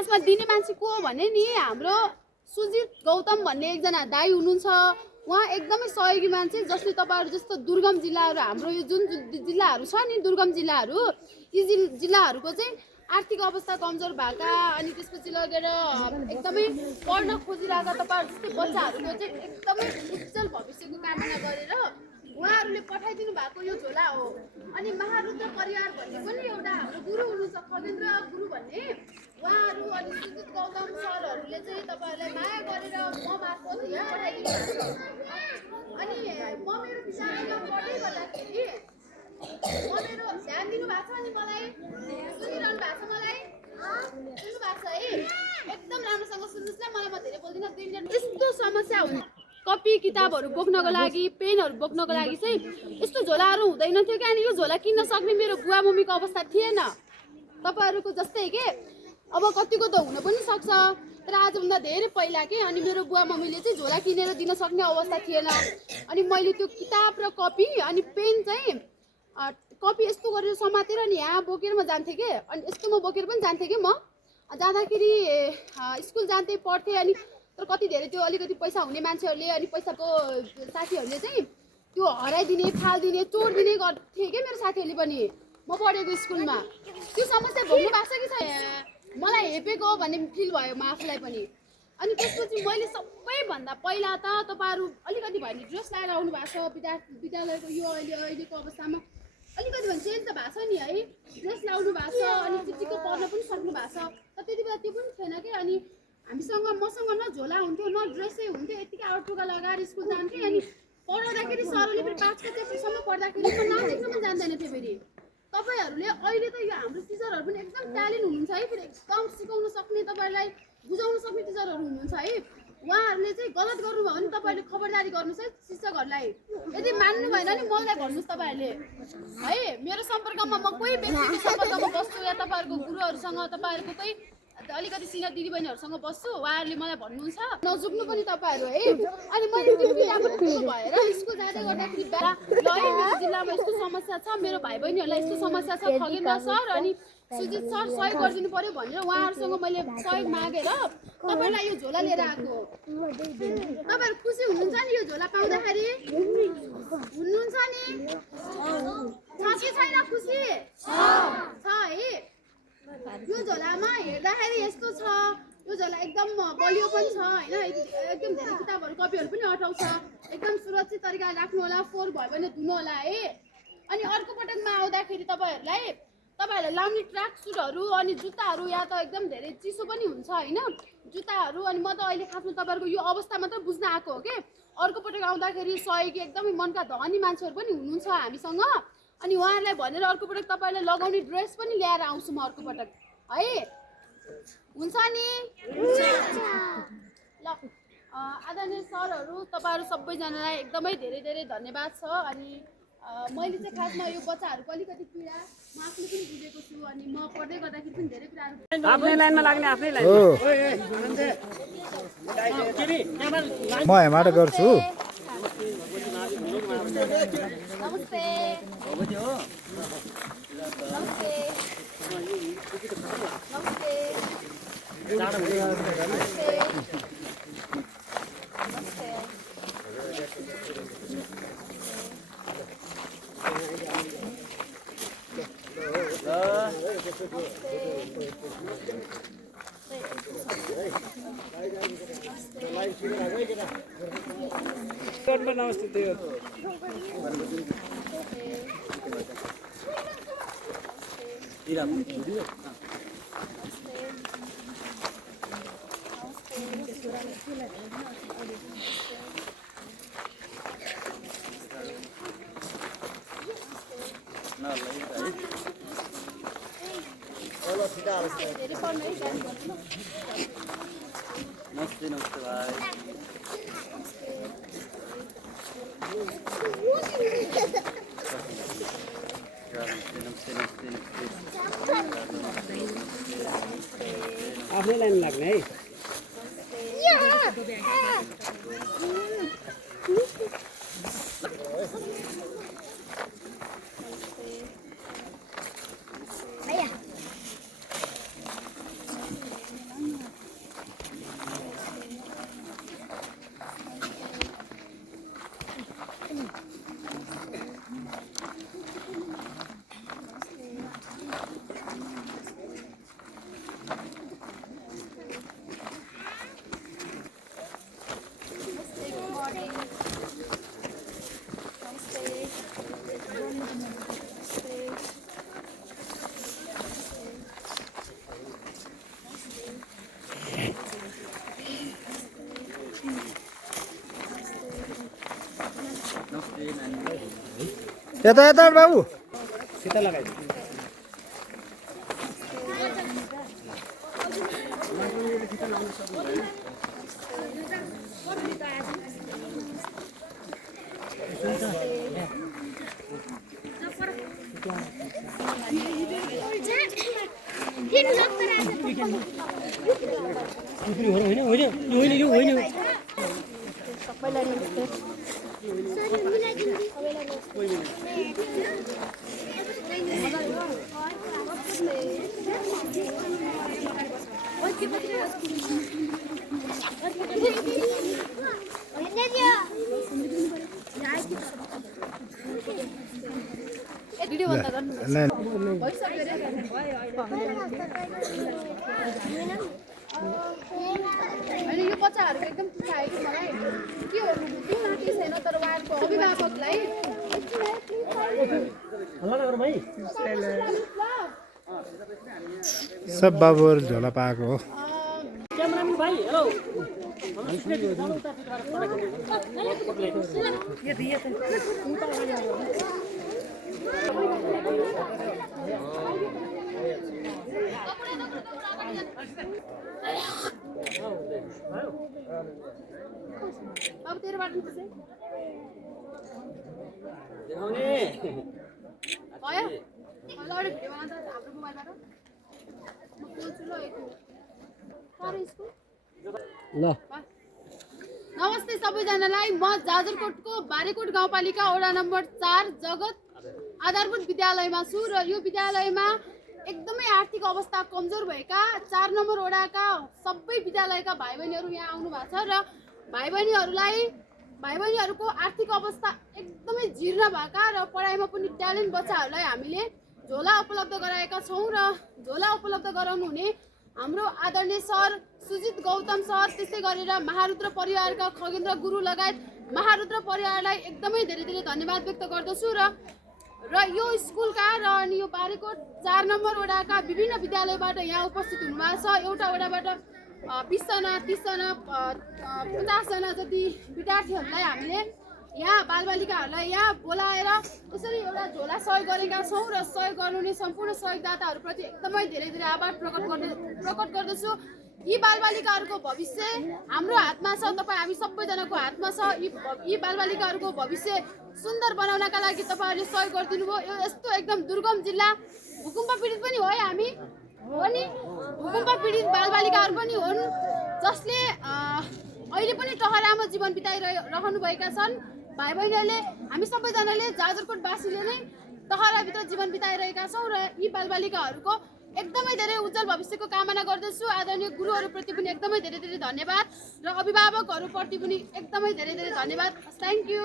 खासमा दिने मान्छे को हो भने नि हाम्रो सुजित गौतम भन्ने एकजना दाइ हुनुहुन्छ। उहाँ एकदमै सहयोगी मान्छे, जसले तपाईँहरू जस्तो दुर्गम जिल्लाहरू हाम्रो यो जुन जिल्लाहरू छ नि दुर्गम जिल्लाहरू, यी जिल्लाहरूको चाहिँ आर्थिक अवस्था कमजोर भएका अनि त्यसपछि लगेर एकदमै पढ्न खोजिरहेका तपाईँहरू जस्तै बच्चाहरूको चाहिँ एकदमै उज्जवल भविष्यको कामना गरेर उहाँहरूले पठाइदिनु भएको यो झोला हो। अनि महारुद्र परिवार भन्ने पनि एउटा हाम्रो गुरु हुनुहुन्छ, खगेन्द्र गुरु भन्ने, उहाँहरू अनि सुजित गौतम सरहरूले चाहिँ तपाईँहरूलाई माया गरेर म मार्फत यहाँ पठाइदिनु भएको छ। अनि म मेरो विचारमा पढ्दै गर्दाखेरि मेरो ध्यान दिनु भएको छ अनि मलाई सुनिरहनु भएको छ, मलाई सुन्नु भएको छ है, एकदम राम्रोसँग सुन्नुहोस् न, मलाई म धेरै बोल्दिनँ। 2 मिनट। यस्तो समस्या हुन्छ कपी किताबहरू बोक्नको लागि, पेनहरू बोक्नको लागि चाहिँ यस्तो झोलाहरू हुँदैन थियो कि। अनि यो झोला किन्न सक्ने मेरो बुवा मम्मीको अवस्था थिएन तपाईँहरूको जस्तै के। अब कतिको त हुन पनि सक्छ, तर आजभन्दा धेरै पहिला के। अनि मेरो बुवा मम्मीले चाहिँ झोला किनेर दिन सक्ने अवस्था थिएन। अनि मैले त्यो किताब र कपी अनि पेन चाहिँ कपी यस्तो गरेर समातेर अनि यहाँ बोकेर म जान्थेँ कि। अनि यस्तो म बोकेर पनि जान्थेँ कि, म जाँदाखेरि स्कुल जान्थेँ, पढ्थेँ। अनि तर कति धेरै त्यो अलिकति पैसा हुने मान्छेहरूले अनि पैसाको साथीहरूले चाहिँ त्यो हराइदिने, फालिदिने, चोरिदिने गर्थे कि मेरो साथीहरूले पनि म पढेको स्कुलमा। त्यो समस्या भोग्नु भएको छ कि छैन, मलाई हेपेको भन्ने फिल भयो म आफूलाई पनि। अनि त्यसपछि मैले सबैभन्दा पहिला त तपाईँहरू अलिकति भयो नि ड्रेस लगाएर आउनु भएको छ विद्यालयको यो अहिलेको अवस्थामा अलिकति भने चेन्ज त भएको छ नि है, ड्रेस लाउनु भएको छ अनि चिटिक्क पढ्न पनि सक्नु भएको छ। तर त्यति बेला त्यो पनि थिएन कि। अनि मसँग न झोला हुन्थ्यो न ड्रेसै हुन्थ्यो, यतिकै आउटुका लगाएर स्कुल जान्थेँ। अनि पढाउँदाखेरि सरले फेरि 5 कक्षासम्म पढ्दाखेरि म नाच्न पनि जान्दैन थिएँ फेरि। तपाईँहरूले अहिले त यो हाम्रो टिचरहरू पनि एकदम ट्यालेन्ट हुनुहुन्छ है, फेरि एकदम सिकाउन सक्ने, तपाईँहरूलाई बुझाउन सक्ने टिचरहरू हुनुहुन्छ है। उहाँहरूले चाहिँ गलत गर्नुभयो भने तपाईँहरूले खबरदारी गर्नुहोस् है शिक्षकहरूलाई। यदि मान्नु भएन नि मलाई भन्नुहोस् तपाईँहरूले है। मेरो सम्पर्कमा म कोही व्यक्तिको सम्पर्कमा बस्छु या तपाईँहरूको गुरुहरूसँग, तपाईँहरूको कोही अलिकति सिनियर दिदीबहिनीहरूसँग बस्छु, उहाँहरूले मलाई भन्नुहुन्छ, नजुग्नु पनि तपाईँहरू है। अनि मैले त्यो किताबहरू भएर स्कुल जाँदै गर्दाखेरि ल है मेरो जिल्लामा यस्तो समस्या छ, मेरो भाइ बहिनीहरूलाई यस्तो समस्या छ, खगेन्द्र सर अनि सुजित सर सहयोग गरिदिनु पर्यो भनेर उहाँहरूसँग मैले सहयोग मागेर तपाईँलाई यो झोला लिएर आएको। तपाईँहरू खुसी हुनुहुन्छ नि यो झोला पाउँदाखेरि? हुनुहुन्छ नि? छ कि छैन खुसी? छ है। यो झोलामा हेर्दाखेरि यस्तो छ, यो झोला एकदम बलियो पनि छ होइन, एकदम धेरै किताबहरू कपीहरू पनि अटाउँछ, एकदम सुरक्षित तरिकाले राख्नु होला, फोहोर भयो भने धुनु होला है। अनि अर्को पटकमा आउँदाखेरि तपाईँहरूले लाउने ट्र्याक सुटहरू अनि जुत्ताहरू या त एकदम धेरै चिसो पनि हुन्छ होइन जुत्ताहरू। अनि म त अहिले खासमा तपाईँहरूको यो अवस्था मात्र बुझ्न आएको हो कि। अर्को पटक आउँदाखेरि सहयोगी एकदमै मनका धनी मान्छेहरू पनि हुनुहुन्छ हामीसँग। अनि उहाँहरूलाई भनेर अर्को पटक तपाईँलाई लगाउने ड्रेस पनि ल्याएर आउँछु म अर्को पटक है। हुन्छ नि? ल आदरणीय सरहरू तपाईँहरू सबैजनालाई एकदमै धेरै धेरै धन्यवाद छ। अनि मैले चाहिँ खासमा यो बच्चाहरूको अलिकति पीडा म आफूले पनि बुझेको छु। अनि म पढ्दै गर्दाखेरि पनि धेरै कुराहरू आफ्नै लाइनमा लाग्ने आफ्नै लाइन म हेमाड गर्छु। नमस्ते नमस्ते नमस्ते भाइ। आफ्नै लाइन लाग्ने है। यता यता बाबु सीता लगाइदिनु भिडियो बन्द गर्नु नै भइसक्यो रे अनि यो बच्चाहरूको एकदम चाहे कि मलाई के हो केही माथि छैन तर उहाँहरूको अभिभावकलाई सब बाबुहरू झोला पाएको हो क्यामेराम्यान भाइ हेलो बाबु तेरो बाटो चाहिँ भयो अहिले अरू भिडियो बनाउँदा हाम्रो मोबाइलबाट म खोल्छु ल एक ल नमस्ते सबैजनालाई म जाजरकोटको बारेकोट गाउँपालिका वडा नम्बर 4 जगत आधारभूत विद्यालयमा छु र यो विद्यालयमा एकदमै आर्थिक अवस्था कमजोर भएका 4 नम्बर वडाका सबै विद्यालयका भाइ बहिनीहरू यहाँ आउनु भएको छ र भाइ बहिनीहरूको आर्थिक अवस्था एकदमै जीर्ण भएका र पढाइमा पनि ट्यालेन्ट बच्चाहरूलाई हामीले झोला उपलब्ध गराएका छौँ र झोला उपलब्ध गराउनु हुने हाम्रो आदरणीय सर सुजित गौतम सर त्यसै गरेर महारुद्र परिवारका खगेन्द्र गुरु लगायत महारुद्र परिवारलाई एकदमै धेरै धेरै धन्यवाद व्यक्त गर्दछु र यो स्कुलका र अनि यो बारेकोट 4 नम्बर वडाका विभिन्न विद्यालयबाट यहाँ उपस्थित हुनुभएको छ एउटा वडाबाट 20 जना 30 जना 50 जना जति विद्यार्थीहरूलाई हामीले यहाँ बालबालिकाहरूलाई यहाँ बोलाएर यसरी एउटा झोला सहयोग गरेका छौँ र सहयोग गर्नुहुने सम्पूर्ण सहयोगदाताहरूप्रति एकदमै धेरै धेरै आभार प्रकट गर्दछु यी बालबालिकाहरूको भविष्य हाम्रो हातमा छ तपाईँ हामी सबैजनाको हातमा छ यी बालबालिकाहरूको भविष्य सुन्दर बनाउनका लागि तपाईँहरूले सहयोग गरिदिनु भयो यो यस्तो एकदम दुर्गम जिल्ला भूकम्प पीडित पनि हो हामी अनि भूकम्प पीडित बालबालिकाहरू पनि हुन् जसले अहिले पनि टहरामा जीवन बिताइरहनुभएका छन् भाइ बहिनीहरूले हामी सबैजनाले जाजरकोटवासीले नै टहराभित्र जीवन बिताइरहेका छौँ र यी बालबालिकाहरूको एकदमै धेरै उज्जवल भविष्यको कामना गर्दछु आदरणीय गुरुहरूप्रति पनि एकदमै धेरै धेरै धन्यवाद र अभिभावकहरूप्रति पनि एकदमै धेरै धेरै धन्यवाद थ्याङ्क यू